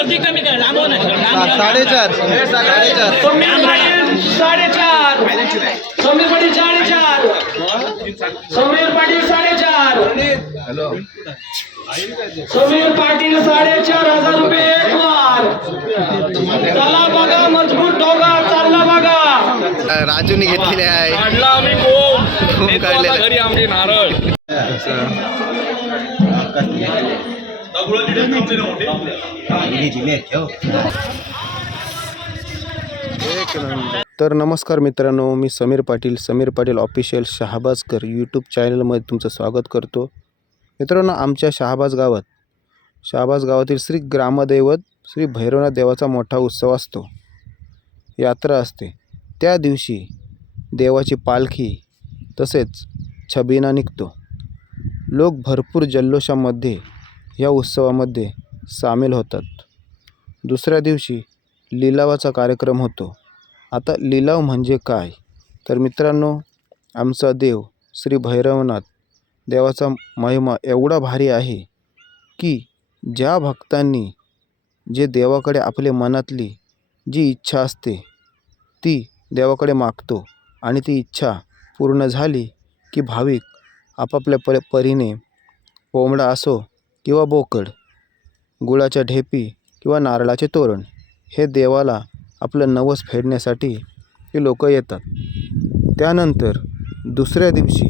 गर्दी कमी करा, लांब नाही. 4.5 समीर पाटील 4.5 समीर पाटील 4.5 समीर पाटील 4.5 रुपये एक वार. चला बघा, मजबूत दोघा चालला बघा. राजूने घेतलेले आहे. काढला आम्ही खूप काढलेला घरी आमचे नारळ. तर नमस्कार मित्रांनो, मी समीर पाटील ऑफिशियल शहाबाजकर यूट्यूब चॅनलमध्ये तुमचं स्वागत करतो. मित्रांनो, आमच्या शहाबाज गावातील श्री ग्रामदैवत श्री भैरवनाथ देवाचा मोठा उत्सव असतो, यात्रा असते. त्या दिवशी देवाची पालखी तसेच छबिना निघतो. लोक भरपूर जल्लोषामध्ये या उत्सवामध्ये सामील होतात. दुसऱ्या दिवशी लिलावाचा कार्यक्रम होतो. आता लिलाव म्हणजे काय, तर मित्रांनो, आमचा देव श्री भैरवनाथ देवाचा महिमा एवढा भारी आहे की ज्या भक्तांनी जे देवाकडे आपले मनातली जी इच्छा असते ती देवाकडे मागतो आणि ती इच्छा पूर्ण झाली की भाविक आपापल्या परीने कोंबडा असो किंवा बोकड, गुळाच्या ढेपी किंवा नारळाचे तोरण हे देवाला आपलं नवस फेडण्यासाठी हे लोक येतात. त्यानंतर दुसऱ्या दिवशी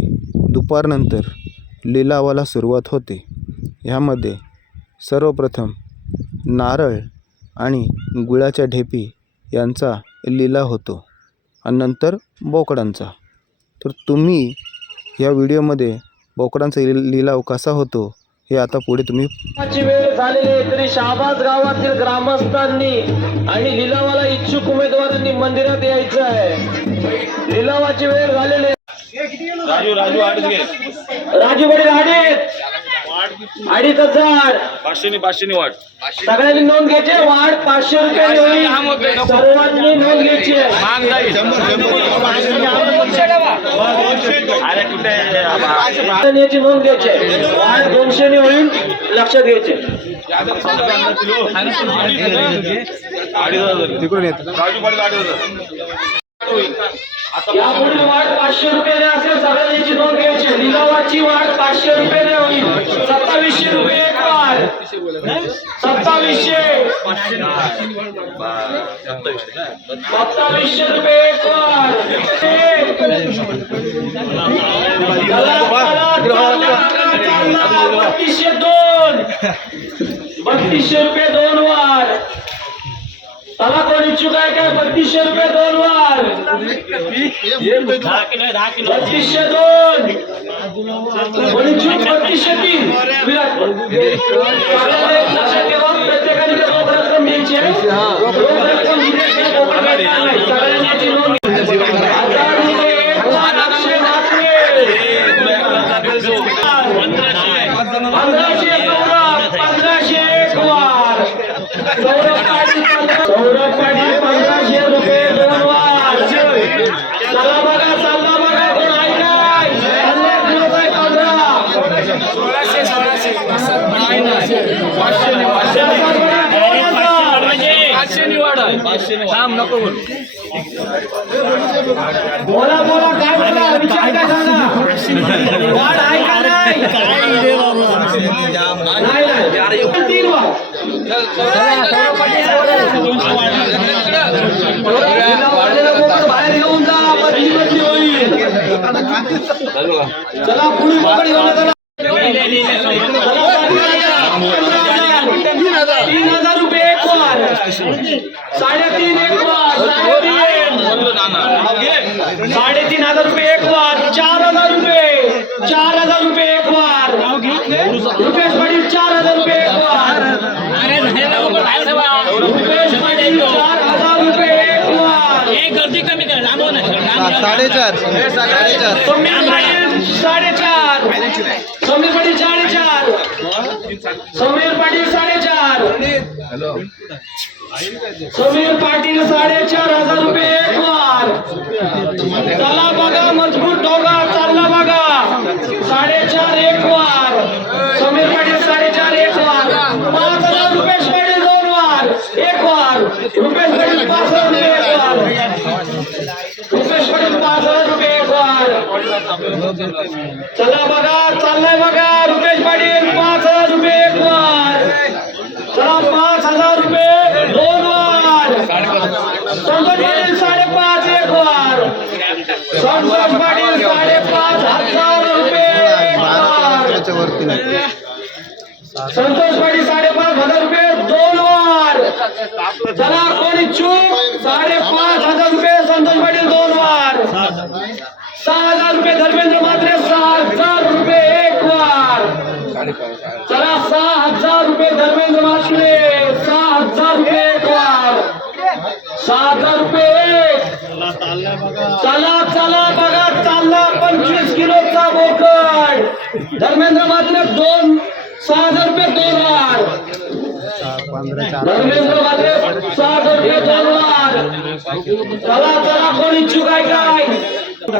दुपारनंतर लिलावाला सुरुवात होते. ह्यामध्ये सर्वप्रथम नारळ आणि गुळाच्या ढेपी यांचा लिलाव होतो आणि नंतर बोकडांचा. तर तुम्ही या व्हिडिओमध्ये बोकडांचा लिलाव कसा होतो हे आता पुढे तुम्ही. वेळ झालेली तरी शहाबाज गावातील ग्रामस्थांनी आणि लिलावाला इच्छुक उमेदवारांनी मंदिरात यायचं आहे. लिलावाची वेळ झालेली. राजू आडच घे. राजू बडी 2,500 500 वाट. सगळ्यांनी नोंद घ्यायची. वाढ 500 रुपये. सर्वांनी नोंद घ्यायची. याची नोंद घ्यायची. वाढ 200 होईल, लक्षात घ्यायचे. तिकडून येत. राजू पाटील 8,000. यापुढील वाढ 500 रुपयाने असेल. सगळ्यांची नोंद घ्यायची. लिलावाची वाढ 500 रुपयाने होईल. 2700 रुपये एक वाढ. 2700 रुपये एक वाढ. 3200 रुपये 2 वाढ. चला, कोण इच्छुक आहे काय? 3200 रुपये 2 वार. 3200 2. कोण इच्छुक? 3203. विराट लक्षात ठेवा, प्रत्येकाने रोख रक्कम द्यायची आहे. रोख रक्कम दिल्याशिवाय बोकड भेटणार नाही. सगळ्यांनी याची नोंद घ्यायची. 1000 रुपये 1,00,000 मागणे. 1500 1500 एक वार. सौरभ पाटील 1500 रुपये 2 वार. चला बघा, चालला बघा. कोण ऐकाय? 1600 बोला काय बोला, विचार काय झाला? वाढ आहे का नाही? नाही 3 वार. बाहेर घेऊन जा, बदली होईल. चला पुढे बोकड घेऊन चला. 3,000 रुपये एक वार. 3.5 एक वार. 3,500 रुपये एक वार. 4,000 रुपये. 4,000 रुपये एक वार. रुपेश पाटील 4,000 रुपये एक वार. रुपेश पाटील 4,000 रुपये एक वार. गर्दी कमी करा, लांब नाही. 4.5 समीर पाटील 4.5 समीर पाटील 4.5 समीर पाटील 4.5 समीर पाटील 4,500 रुपये एक वार. चला बघा, मजबूत दोघा चालला बघा. 4.5 एक वार. समीर पाटील 4.5 एक वार. 5,000 रुपये पाटील 2 वार. रुपेश पाटील 5,000 रुपये एक वार. रुपेश पाटील 5,000 रुपये एक वार. चला बघा, चाललंय बघा. रुपेश पाटील 5,000 रुपये एक वार. चला 5,000 रुपये 2 वार. संतोष पाटील 5.5 एक वार. संतोष पाटील 5,500 रुपये एक वार. वरती नाही. संतोष पाटील 5,500 रुपये 2 वार. चला कोण इच्छुक 5,500 रुपये संतोष पाटील 2 वार. 6,000 रुपये धर्मेंद्र म्हात्रे 6,000 रुपये एक वार. चला 6,000 रुपये धर्मेंद्र म्हात्रे 6,000 रुपये एक वार. 6,000 रुपये एक. चला चला बघा, चालला 25 किलोचा बोकड. धर्मेंद्र म्हात्रे 6,000 रुपये 2 वार. धर्मेंद्र म्हात्रे 6,000 रुपये 2 वार. चला चला कोण इच्छुक आहे काय? चला,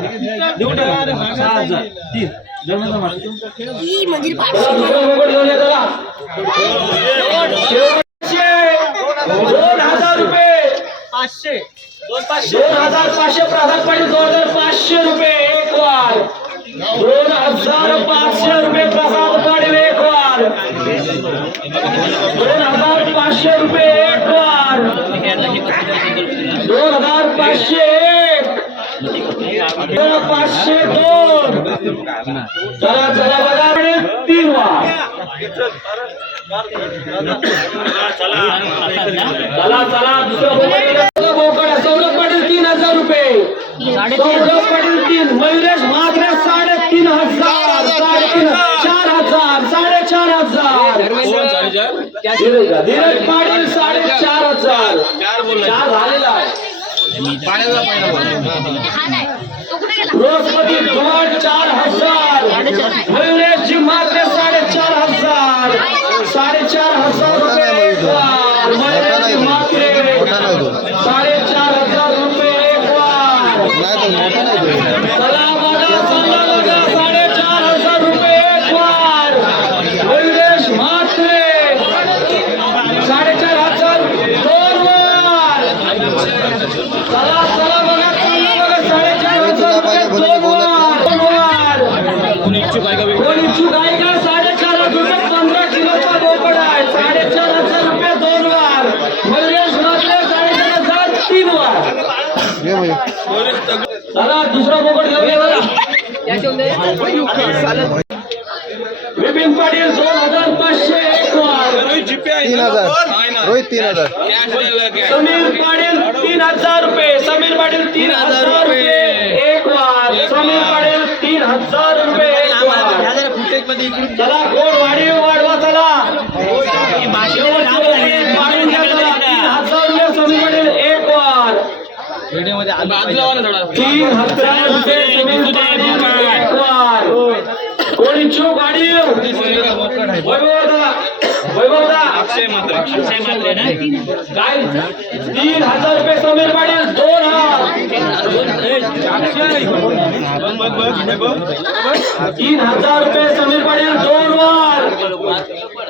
दुसरा बोकड घेऊन या चला. शेवटचे 2,000 रुपये 2,500 प्रसाद पाटील 2,500 रुपये एक वार. 2,500 रुपये प्रसाद पाटील एक वार. 2,500 रुपये एक वार. 2,500 एक. 2,500 2. चला चला बघा 3 वार. चला चला दुसरं बोकड आहे. सौरभ पाटील 3,000 रुपये. सौरभ पाटील 3. मयुरेश म्हात्रे 3,500. 4,000. 4,500. धीरज पाटील 4,500. 4 झालेला आहे. बृहस्पती धुमाळ 4,000. मयुरेशजी म्हात्रे 4,500. 4,500 रुपये एक वार. मयुरेशजी म्हात्रे 4,500 रुपये एक वार. चला बघा, चला बघा 4,500 रुपये एक वार. मयुरेश म्हात्रे 4,500 2 वार. चला चला बघा, चला बघा 4,500 रुपये 2 वार. 2 वार. कोण इच्छुक आहे का 4,500 रुपये 15 किलोचा बोकड आहे. 4,500 रुपये 2 वार. मयुरेश म्हात्रे 4,500 3 वार. चला दुसरा बोकड घेऊया बघा. विपिन पाटील 2,500 एक वार. 3,000. रोहित 3,000. समीर पाटील 3,000 रुपये. समीर पाटील 3,000 रुपये एक वार. समीर पाटील 3,000 रुपये एक वार. चला कोण वाढवा चला. शेवटचे वाढून घ्या चला. 3,000 रुपये समीर पाटील एक वार. 3,000 रुपये समीर पाटील एक वार. कोण इच्छुक वाढीव? वैभवदा काय 3,000 रुपये समीर पाटील 2 हार. 3,000 रुपये समीर पाटील 2 वार.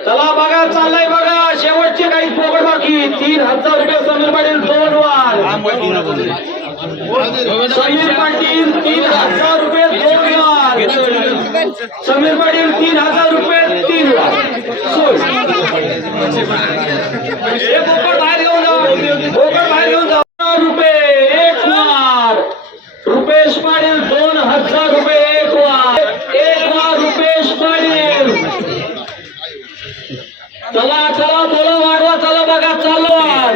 चला बघा, चाललंय बघा. शेवटचे काही पोकड बाकी. 3,000 रुपये समीर पाटील 2 वार. समीर पाटील 3,000 रुपये 2 वार. समीर पाटील 3,000 रुपये 3 वार. हे बोकड बाहेर घेऊन जा. बोकड बाहेर घेऊन जा. रुपये एक वार. रुपेश पाटील 2,000 रुपये एक वार. एक वार रुपेश पाटील. चला चला बोला वाढवा. चला बघा चालू आहे.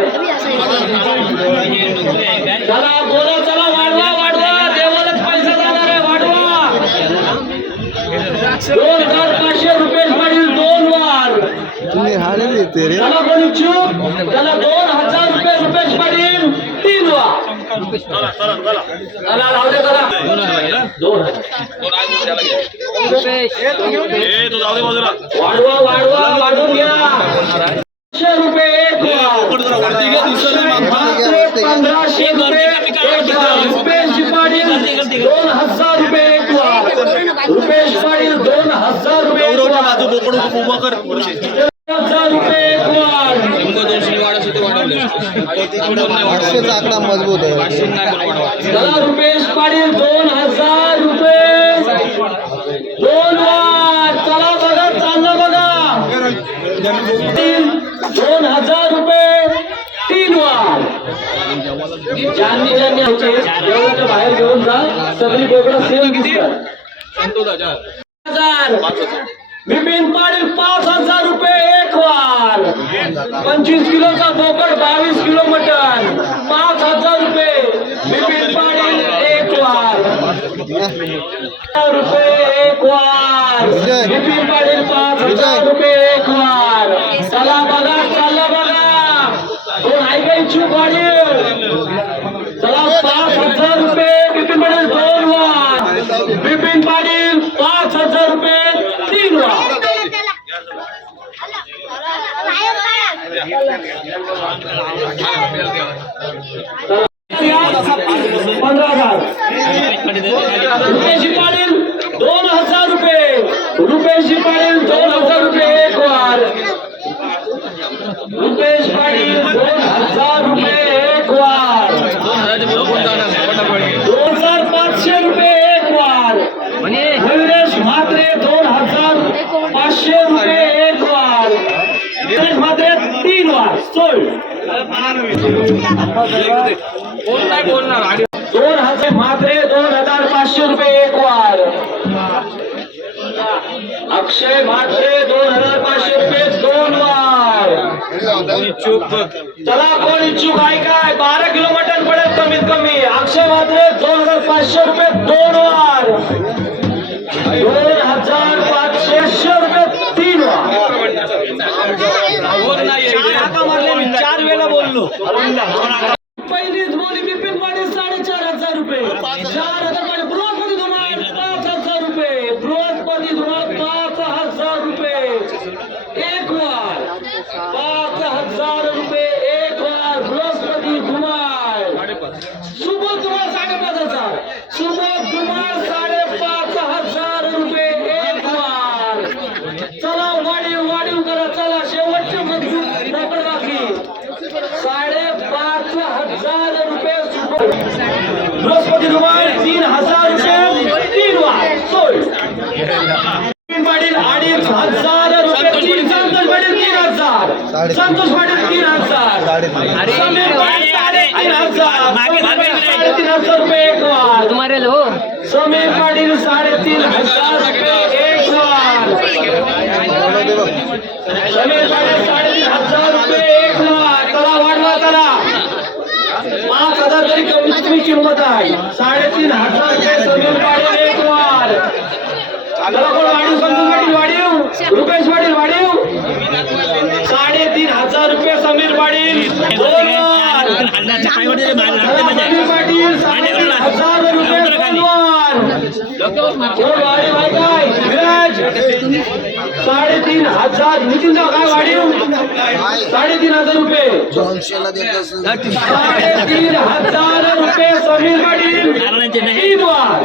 चला बोला चला वाढवा. देवालाच पैसा जाणार आहे. वाढवा. 2,500 रुपये पाटील 2 वार. चला कोण इच्छुक? चला 2,000 रुपये रुपेश पाटील 3 वार. चला लावले चला 2 वाढवा वाढून घ्या. 100 रुपये एक वार. 1,500 रुपये एक वार. रुपेश पाटील 2,000 रुपये एक वार. रुपेश पाटील 2,000 रुपये एक वार. 1,000 रुपये एक वार. पाचशेचा आकडा मजबूत आहे. चला रुपेश पाटील 2000 रुपये 2 वार. चला बघा चाललं बघा 2000 रुपये 3 वार. ज्यांनी एवढं बाहेर घेऊन जा सगळी बोकडं सेल दिसतात. बिपिन पाटील 5000 रुपये 1 वार. 25 किलोचा बोकड 22 किलो मटन 5000 रुपये बिपिन पाटील 1 वार. रुपये 1 वार बिपिन पाटील 5000 रुपये 1 वार. चला बघा चालला बघा कोण ऐका इच्छुक वाढीव. चला 5000 रुपये बिपिन पाटील 2 वार. बिपिन पाटील 5000 रुपये 3 वार. 15,000 रुपेश पाटील 2000 रुपये. रुपेश पाटील 2000 रुपये 1 वार. रुपेश पाटील 2000 रुपये 1 वार. 2500 रुपये 1 वार. मयुरेश म्हात्रे 2500 रुपये 1 वार. मयुरेश म्हात्रे 3 वार. सोड 2000 म्हात्रे 2500 रुपये 1 वार. अक्षय म्हात्रे 2500 रुपये 2 वार. चला कोण इच्छुक आहे काय 12 किलो मटन पडेल कमीत कमी. अक्षय म्हात्रे 2500 रुपये 2 वार. 2500 रुपये 3 वार. मी 4 वेळा बोललो. पहिलीच बोली बिपिन पाटील 4500 रुपये. 4000 पाटील बृहस्पती धुमाळ 5000 रुपये. बृहस्पती धुमाळ 5000 रुपये 1 वार. 5000 रुपये 1 वार बृहस्पती धुमाळ. सुबोध धुमाळ 5500. सुबोध धुमाळ 5500 रुपये 1 वार. चला वाढीव वाढीव करा. चला शेवटचे मजबूत रबर बाकी 5500 रुपये. बृहस्पती धुमाळ 3000 रुपये 3 वार. सोड पाटील 2500 रुपये. संतोष पाटील 3000. संतोष पाटील 3000. समीर पाटील 3500 रुपये 1 वार. समीर पाटील 3500 रुपये 1 वार. समीर पाटील 3500 रुपये 1 वार. चला वाढवा चला 5000 तरी कमीत कमी किंमत आहे. 3500 रुपये समीर पाटील 1 वार. चला कोण वाढीव संतोष पाटील वाढीव. रुपेश पाटील वाढीव 3500 रुपये समीर पाटील 2 वार. समीर पाटील 3500 रुपये 2 वार. कोण वाढीव आहे काय विराज 3500. नितीन काय वाढीव 3500 रुपये. 3500 रुपये समीर पाटील 3 वार.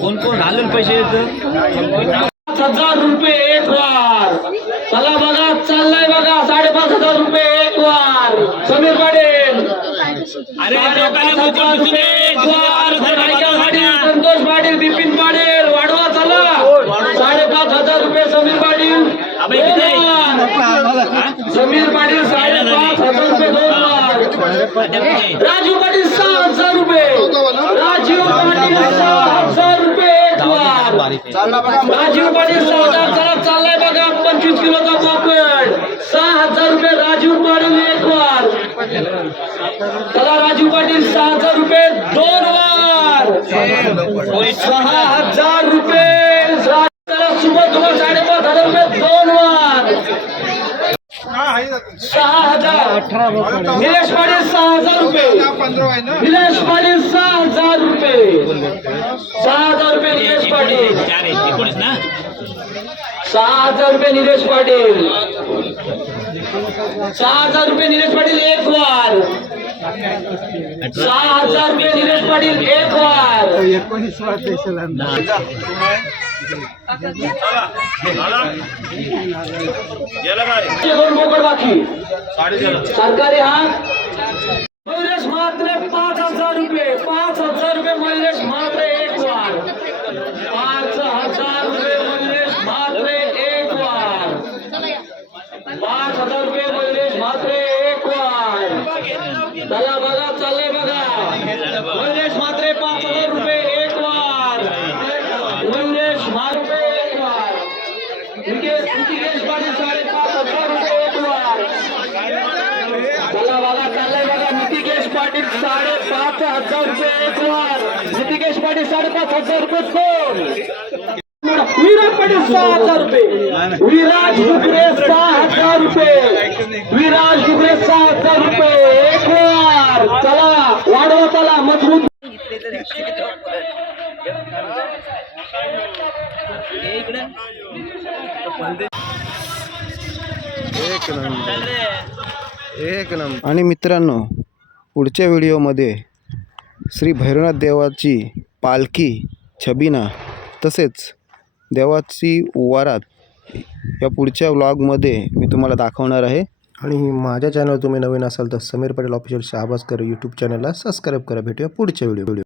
कोण कोण घालून पैसे येत 5000 रुपये 1 वार. चला बघा चाललाय बघा 5500 रुपये 1 वार. समीर पाटील 5500 रुपये 1 वार. संतोष पाटील बिपिन पाटील वाढवा चला 5500 रुपये समीर पाटील 2 वार. समीर पाटील 5500 रुपये 2 वार. राजू पाटील 6000 रुपये. राजीव पाटील 6000 रुपये 1 वार. राजीव पाटील 6000. चला चाललाय बघा 25 किलोचा बोकड 6000 रुपये राजीव पाटील 1 वार. चला राजीव पाटील 6000 रुपये 2 वार. 6000 रुपये. चला सुबोध धुमाळ 5500 रुपये 2 वार. 6000. निलेश पाटील 6000 रुपये. निलेश पाटील 6000 रुपये. 6000 रुपये निलेश पाटील. 6000 रुपये निलेश पाटील. 6000 रुपये निलेश पाटील 1 वार. 6000 रुपये निलेश पाटील 1 वार. झाला? गेलं काय? दोन बोकड बाकी. साडेचार. सरकारी हा मयुरेश म्हात्रे 5,000 रुपये. 5,000 रुपये मयुरेश म्हात्रे एक वार. 5,000 रुपये मयुरेश म्हात्रे एक वार. 5,000 रुपये मयुरेश म्हात्रे एक वार. चला बघा, चाललंय बघा. मयुरेश म्हात्रे 5,000 रुपये एक वार. मयुरेश म्हात्रे एक वार. ऋतिकेश पाटील 5,500 रुपये एक वार. चला बघा, चाललंय बघा. ऋतिकेश पाटील 5,500 रुपये एक वार. ऋतिकेश पाटील 5,500 रुपये कोण? विराज पाटील 6,000 रुपये. विराज डुकरे 6,000 रुपये. विराज डुकरे 6,000 रुपये एक वार. चला वाढवा, चला मजबूत. एक नंबर. आणि मित्रांनो, पुढच्या व्हिडिओमध्ये श्री भैरवनाथ देवाची पालखी छबिना तसेच देवाची वारात या पुढच्या व्लॉगमध्ये मी तुम्हाला दाखवणार आहे. आणि माझ्या चॅनल तुम्ही नवीन असाल तर समीर पाटील ऑफिशियल शहाबाजकर यूट्यूब चॅनलला सबस्क्राईब करा. भेटूया पुढच्या व्हिडिओ.